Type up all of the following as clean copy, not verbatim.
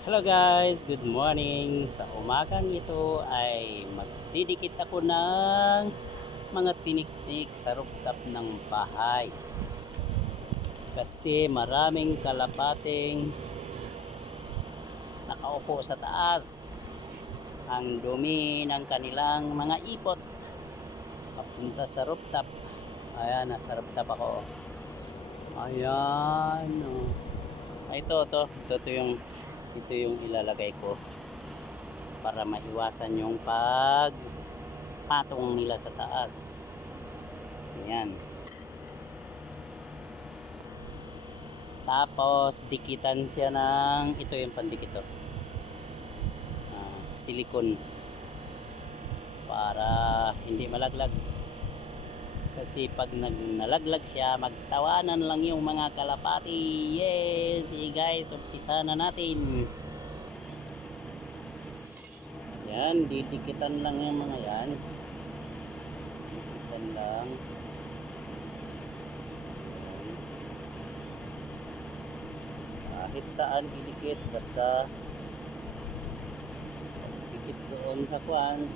Hello guys, good morning. Sa umagang ito ay magdidikit ako ng mga tinik-tik sa rooftop ng bahay. Kasi maraming kalapating nakaupo sa taas. Ang dumi ng kanilang mga ipot papunta sa rooftop. Ayan, nasa rooftop ako. Ayan. Oh. Ito yung ilalagay ko para maiwasan yung patong nila sa taas. Ayan. Tapos dikitan siya ng ito yung pandikit to. Silikon para hindi malaglag. Kasi pag nalaglag siya, magtawanan lang yung mga kalapati. Yes! Sige guys, umpisa na natin. Yan, didikitan lang yung mga yan. Didikitan lang. Yan. Kahit saan idikit, basta dikit doon sa kwan.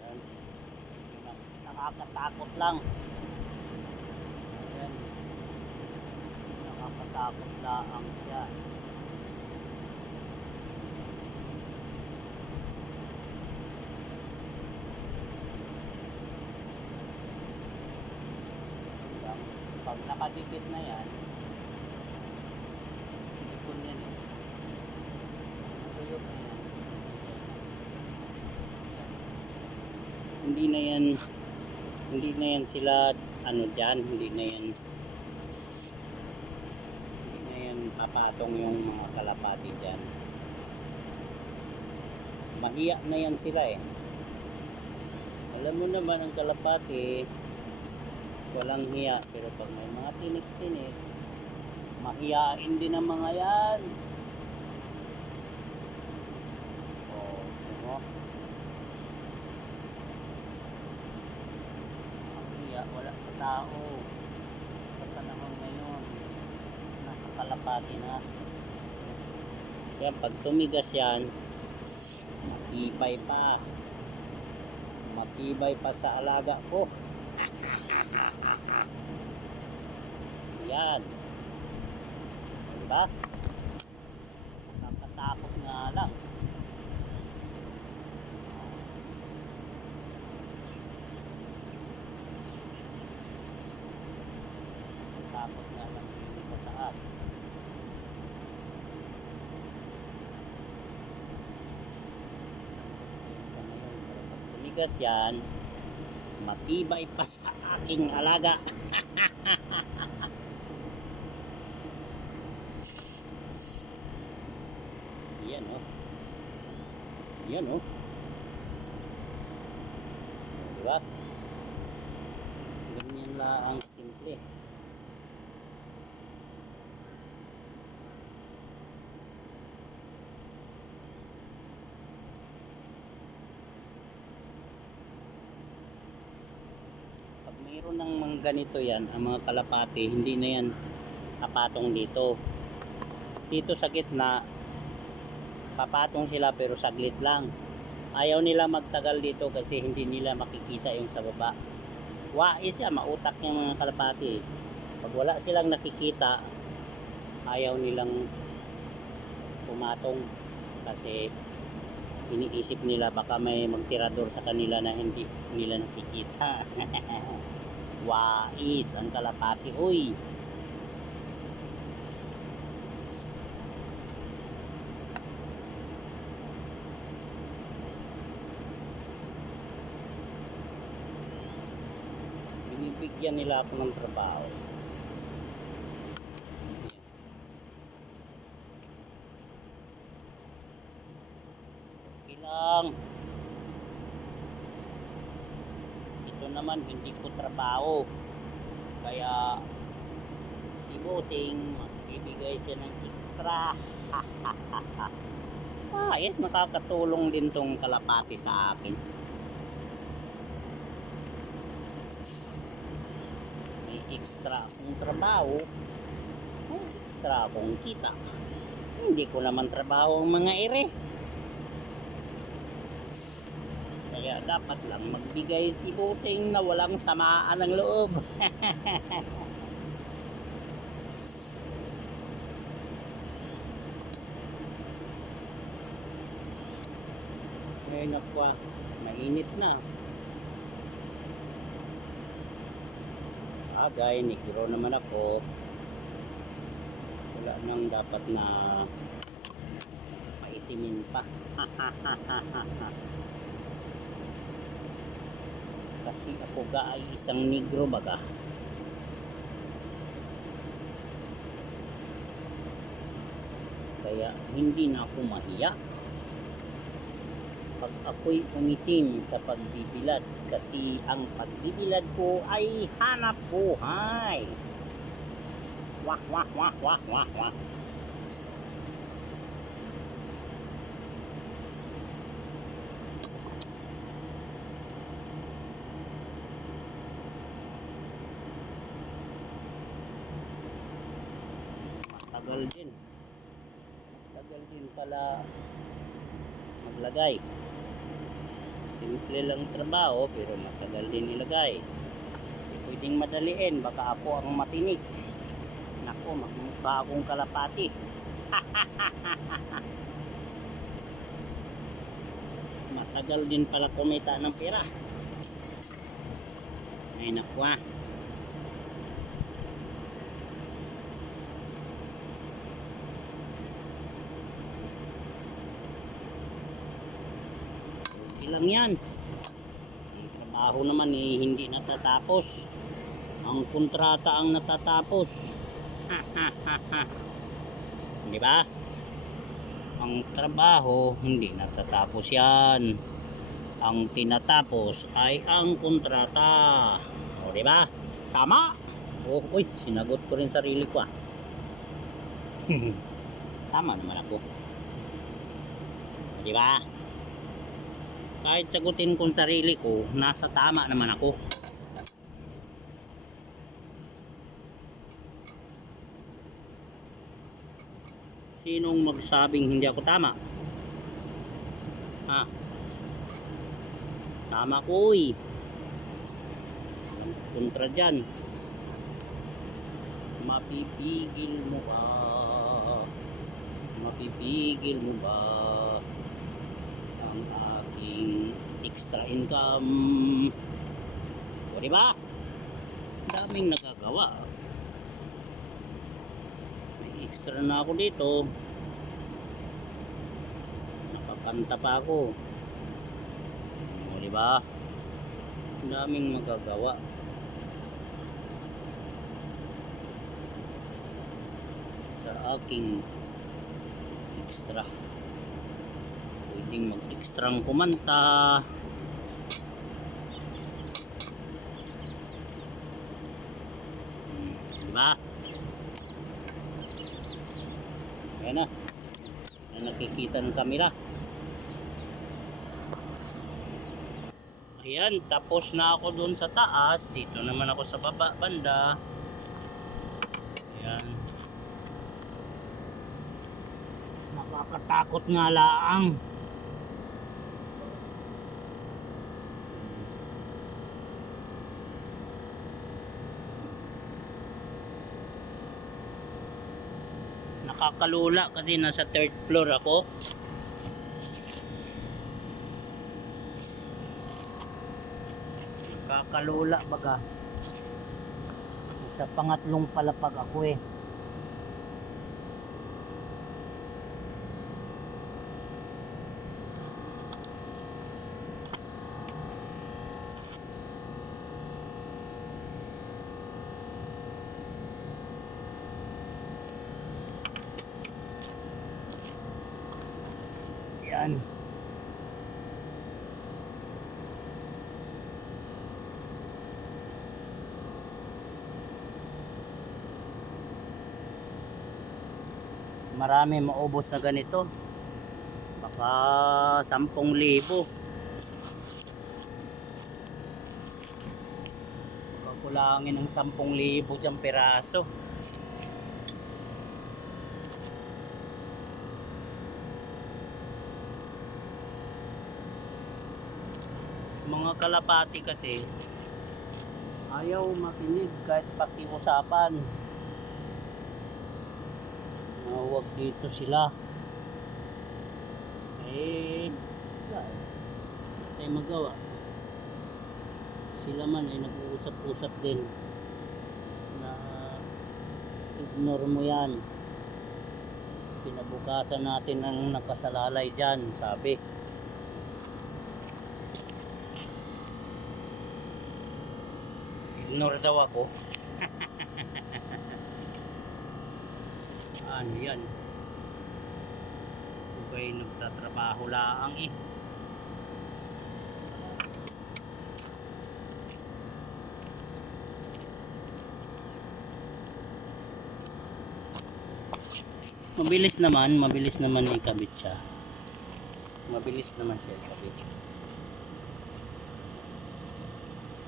Yan. Nakakatakot lang. Yan. Nakakatakot lang siya. Pag nakadikit na yan, silikon yan eh. Natuyok na yan. Hindi na yan sila hindi na yan papatong yung mga kalapati dyan. Mahiya na yan sila eh. Alam mo naman ang kalapati walang hiya, pero pag may mga tinik-tinik, mahiyain din ang mga yan. Ano? Ang hiya, wala sa tao. Sa panahon ngayon, nasa kalapati na. Yan, pag tumigas yan, matibay pa sa alaga ko. Yan. Diba? Nakakatakot nga lang. Takot nga lang dito sa taas. Pag tumigas yan, matibay pa sa aking alaga. Yan oh. Yan oh. Diba? Ganyan lang simple. Pag mayroon ng mga ganito yan, ang mga kalapati, hindi na yan papatong dito. Dito sa gitna, papatong sila pero saglit lang. Ayaw nila magtagal dito kasi hindi nila makikita yung sa baba. Wais siya, mautak yung mga kalapati. Pag wala silang nakikita, ayaw nilang pumatong kasi iniisip nila baka may magtirador sa kanila na hindi nila nakikita. Wais ang kalapati, uy. Binibigyan nila ako ng trabaho. Okay lang. Ito naman hindi ko trabaho. Kaya si Bossing magbibigay siya ng extra. Yes, nakakatulong din tong kalapati sa akin. May extra akong trabaho. extra akong kita. Hindi ko naman trabaho ang mga ere. Kaya dapat lang magbigay si Busing na walang samaan ng loob. Ngayon ako, mainit na. Agay, negro naman ako. Wala nang dapat na maitimin pa. Kasi ako ga ay isang negro baga. Kaya hindi na ako mahiya pag ako'y umitim sa pagbibilad, kasi ang pagbibilad ko ay hanap buhay. Wah wah wah wah wah wah. Tagal din pala maglagay. Simple lang trabaho pero matagal din ilagay. Hindi pwedeng madaliin, baka ako ang matinik. Nako, magmukha akong kalapati. Matagal din pala kumita ng pera. Ay naku ah. Lang yan. Ang trabaho naman eh, hindi natatapos. Ang kontrata ang natatapos. Di ba? Ang trabaho hindi natatapos yan. Ang tinatapos ay ang kontrata. O di ba? Tama. Oh, uy, sinagot ko rin sarili ko ah. Tama naman ako. Di ba? Kahit sagutin kong sarili ko, nasa tama naman ako. Sinong magsabing hindi ako tama? Ha? Tama ko eh. Kontra dyan. Mapipigil mo ba? Mapipigil mo ba ang aking extra income? O diba? Daming nagagawa. May extra na ako dito. Nakakanta pa ako. O diba? Daming magagawa. Sa aking extra. Pwedeng mag-extrang kumanta. Diba? Ayan na. Nakikita ng camera. Ayan, tapos na ako dun sa taas. Dito naman ako sa baba banda. Ayan. Nakakatakot nga laang. Nakakalula kasi nasa third floor ako. Nakakalula baga. Sa pangatlong palapag ako eh. Yan. Marami maubos na ganito. Baka 10,000. Baka kulangin ng 10,000 diyang piraso. mga kalapati kasi ayaw makinig kahit pakiusapan. Huwag dito sila. Wala tayong magawa. Sila man ay nag-uusap-usap din na ignore mo yan. Pinabukasan natin ang nakasalalay dyan, sabi. Ignore daw ako. Ano yan? Okay, nagtatrabaho laang eh. Mabilis naman ikabit siya. Mabilis naman siya ikabit.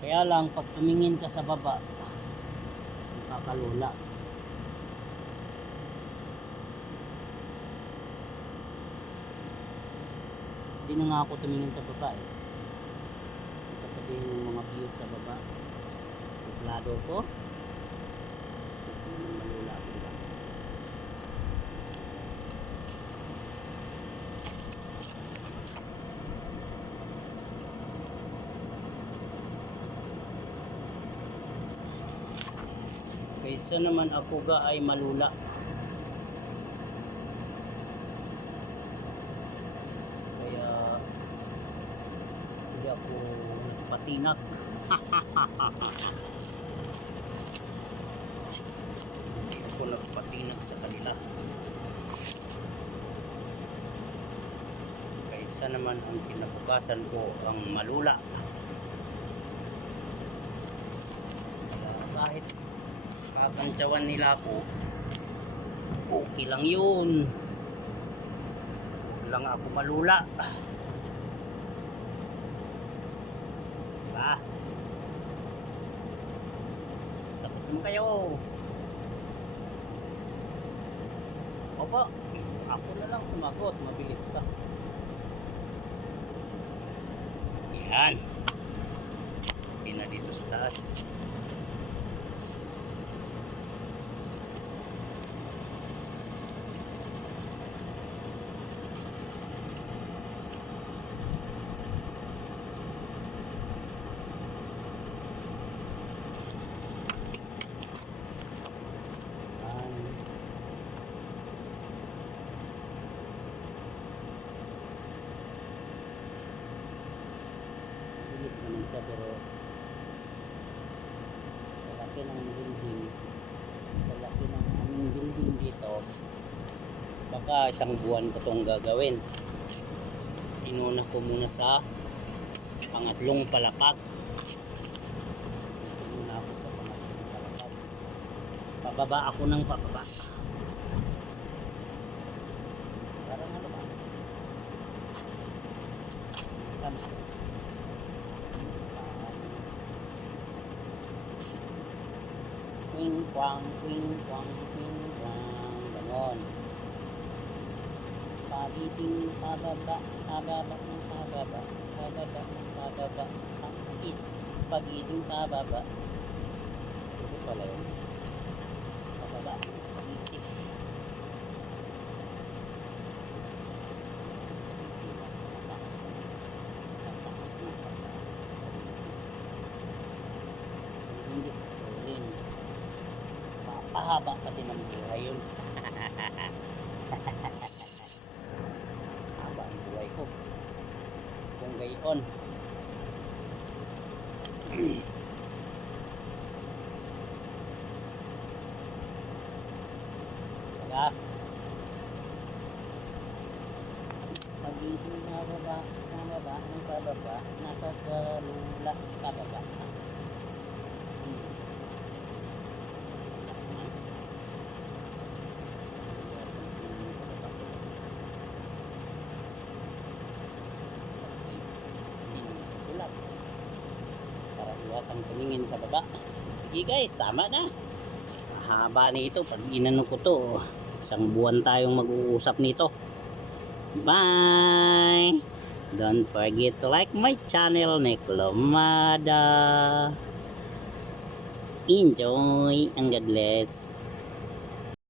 Kaya lang pag tumingin ka sa baba, nakakalula. Hindi na nga ako tumingin sa baba eh. Sabihin ng mga view sa baba. Suplado ko. Malula ko lang. Kaysa naman ako ga ay malula. Kaya hindi ako nagpatinag. Hindi ako nagpatinag sa kanila. Kaysa naman ang kinabukasan ko ang malula. Kaya kahit kakantsawan nila ako, okay lang yun. Huwag lang ako malula. Diba? Sakot mo kayo. Opo, ako na lang sumagot, mabilis ka. Yan. Pina dito sa taas. Mabilis naman siya pero sa laki ng aming building dito, baka isang buwan ko itong gagawin. Inuna ko muna sa pangatlong palapag. Inuna ako sa pangatlong palapag. Pababa ako ng pababa. Parang ano ba? Quing quang, ganon. Spaghetti pababa, pababa ng pababa, pababa ng pababa, spaghetti pababa. Ito pala yun. Pababa ng spaghetti. Patakas na. Hindi. Pahaba pati ng buhay yun. Haba ang buhay ko kung gayon. Wala. Spaghetti pababa, pababa ng pababa, nakakalula pababa. Para iwasang tumingin sa baba. Sige guys, tama na. Haba nito pag inano ko to. Isang buwan tayong mag-uusap nito. Bye. Don't forget to like my channel, Neklomada. Enjoy and God bless.